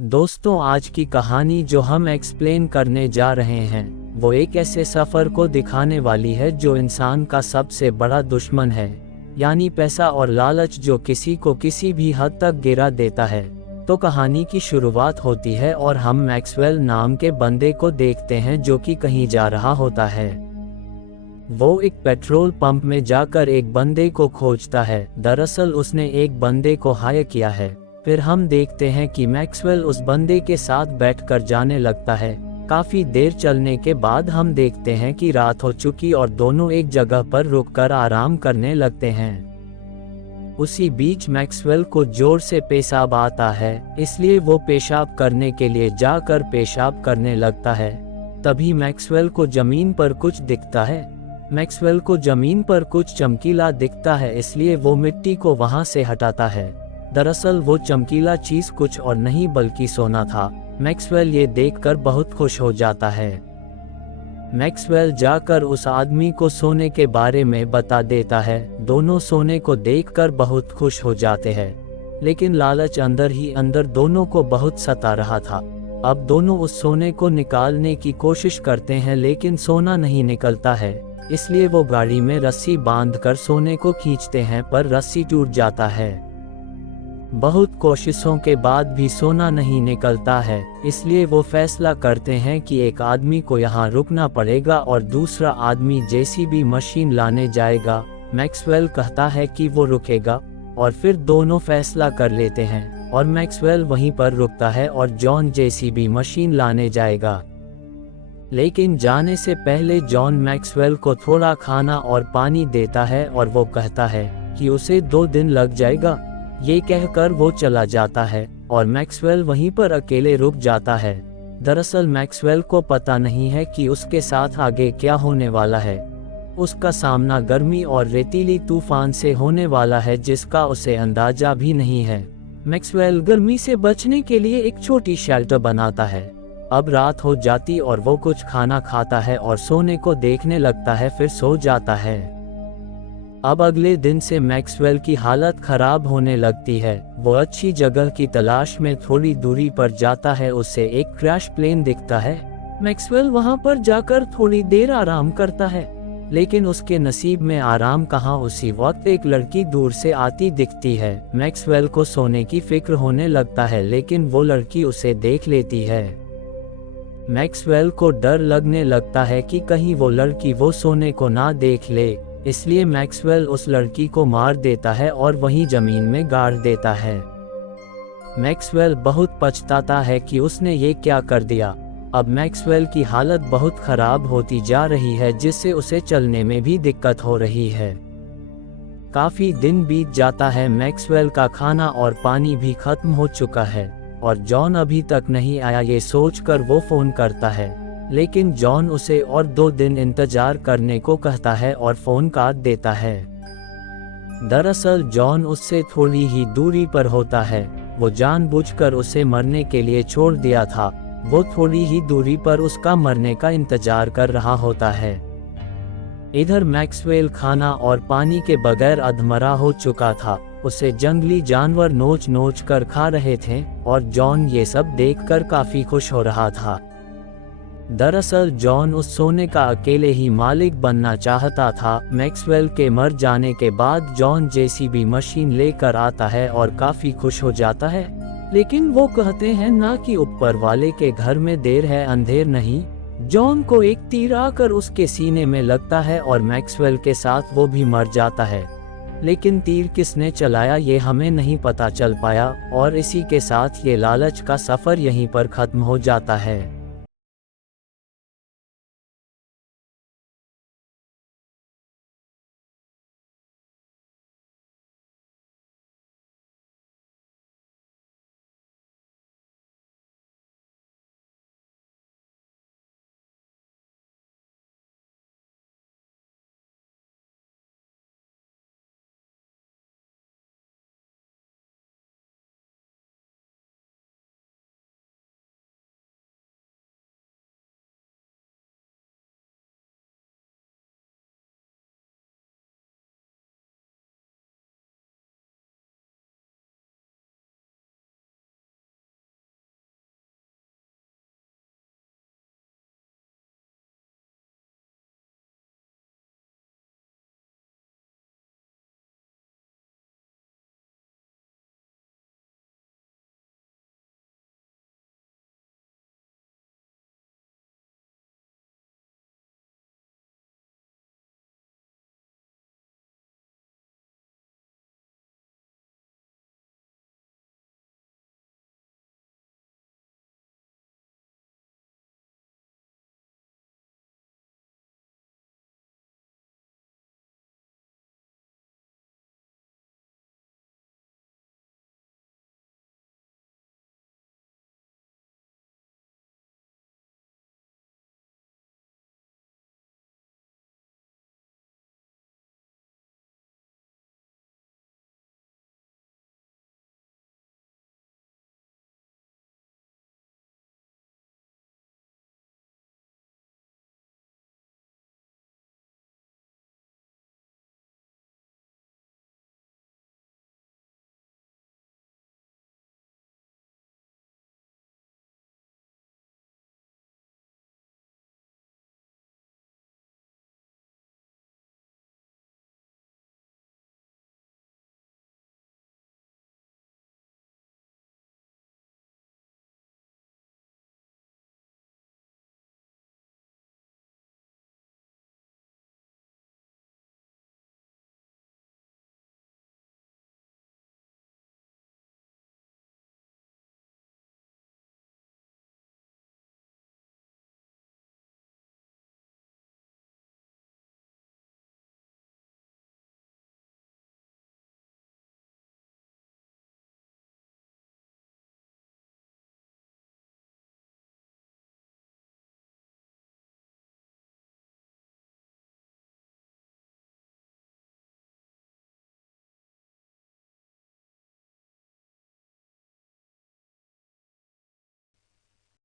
दोस्तों, आज की कहानी जो हम एक्सप्लेन करने जा रहे हैं वो एक ऐसे सफ़र को दिखाने वाली है जो इंसान का सबसे बड़ा दुश्मन है, यानी पैसा और लालच जो किसी को किसी भी हद तक गिरा देता है। तो कहानी की शुरुआत होती है और हम मैक्सवेल नाम के बंदे को देखते हैं जो कि कहीं जा रहा होता है। वो एक पेट्रोल पंप में जाकर एक बंदे को खोजता है। दरअसल उसने एक बंदे को हायर किया है। फिर हम देखते हैं कि मैक्सवेल उस बंदे के साथ बैठकर जाने लगता है। काफी देर चलने के बाद हम देखते हैं कि रात हो चुकी और दोनों एक जगह पर रुककर आराम करने लगते हैं। उसी बीच मैक्सवेल को जोर से पेशाब आता है, इसलिए वो पेशाब करने के लिए जाकर पेशाब करने लगता है। तभी मैक्सवेल को जमीन पर कुछ दिखता है। मैक्सवेल को जमीन पर कुछ चमकीला दिखता है, इसलिए वो मिट्टी को वहां से हटाता है। दरअसल वो चमकीला चीज कुछ और नहीं बल्कि सोना था। मैक्सवेल ये देखकर बहुत खुश हो जाता है। मैक्सवेल जाकर उस आदमी को सोने के बारे में बता देता है। दोनों सोने को देखकर बहुत खुश हो जाते हैं, लेकिन लालच अंदर ही अंदर दोनों को बहुत सता रहा था। अब दोनों उस सोने को निकालने की कोशिश करते हैं, लेकिन सोना नहीं निकलता है। इसलिए वो गाड़ी में रस्सी बांधकर सोने को खींचते हैं, पर रस्सी टूट जाता है। बहुत कोशिशों के बाद भी सोना नहीं निकलता है, इसलिए वो फैसला करते हैं कि एक आदमी को यहाँ रुकना पड़ेगा और दूसरा आदमी जेसीबी मशीन लाने जाएगा। मैक्सवेल कहता है कि वो रुकेगा और फिर दोनों फैसला कर लेते हैं और मैक्सवेल वहीं पर रुकता है और जॉन जेसीबी मशीन लाने जाएगा। लेकिन जाने से पहले जॉन मैक्सवेल को थोड़ा खाना और पानी देता है और वो कहता है कि उसे 2 दिन लग जाएगा। ये कहकर वो चला जाता है और मैक्सवेल वहीं पर अकेले रुक जाता है। दरअसल मैक्सवेल को पता नहीं है कि उसके साथ आगे क्या होने वाला है। उसका सामना गर्मी और रेतीली तूफान से होने वाला है, जिसका उसे अंदाजा भी नहीं है। मैक्सवेल गर्मी से बचने के लिए एक छोटी शेल्टर बनाता है। अब रात हो जाती और वो कुछ खाना खाता है और सोने को देखने लगता है, फिर सो जाता है। अब अगले दिन से मैक्सवेल की हालत खराब होने लगती है। वो अच्छी जगह की तलाश में थोड़ी दूरी पर जाता है। उसे एक क्रैश प्लेन दिखता है। मैक्सवेल वहां पर जाकर थोड़ी देर आराम करता है, लेकिन उसके नसीब में आराम कहाँ। उसी वक्त एक लड़की दूर से आती दिखती है। मैक्सवेल को सोने की फिक्र होने लगता है, लेकिन वो लड़की उसे देख लेती है। मैक्सवेल को डर लगने लगता है कि कहीं वो लड़की वो सोने को ना देख ले, इसलिए मैक्सवेल उस लड़की को मार देता है और वहीं जमीन में गाड़ देता है। मैक्सवेल बहुत पछताता है कि उसने ये क्या कर दिया। अब मैक्सवेल की हालत बहुत खराब होती जा रही है, जिससे उसे चलने में भी दिक्कत हो रही है। काफी दिन बीत जाता है। मैक्सवेल का खाना और पानी भी खत्म हो चुका है और जॉन अभी तक नहीं आया। ये सोचकर वो फोन करता है, लेकिन जॉन उसे और 2 दिन इंतजार करने को कहता है और फोन काट देता है। दरअसल जॉन उससे थोड़ी ही दूरी पर होता है। वो जानबूझकर उसे मरने के लिए छोड़ दिया था। वो थोड़ी ही दूरी पर उसका मरने का इंतजार कर रहा होता है। इधर मैक्सवेल खाना और पानी के बगैर अधमरा हो चुका था। उसे जंगली जानवर नोच नोच कर खा रहे थे और जॉन ये सब देखकर काफी खुश हो रहा था। दरअसल जॉन उस सोने का अकेले ही मालिक बनना चाहता था। मैक्सवेल के मर जाने के बाद जॉन जेसीबी मशीन लेकर आता है और काफी खुश हो जाता है, लेकिन वो कहते हैं ना कि ऊपर वाले के घर में देर है अंधेर नहीं। जॉन को एक तीर आकर उसके सीने में लगता है और मैक्सवेल के साथ वो भी मर जाता है, लेकिन तीर किसने चलाया ये हमें नहीं पता चल पाया। और इसी के साथ ये लालच का सफर यहीं पर खत्म हो जाता है।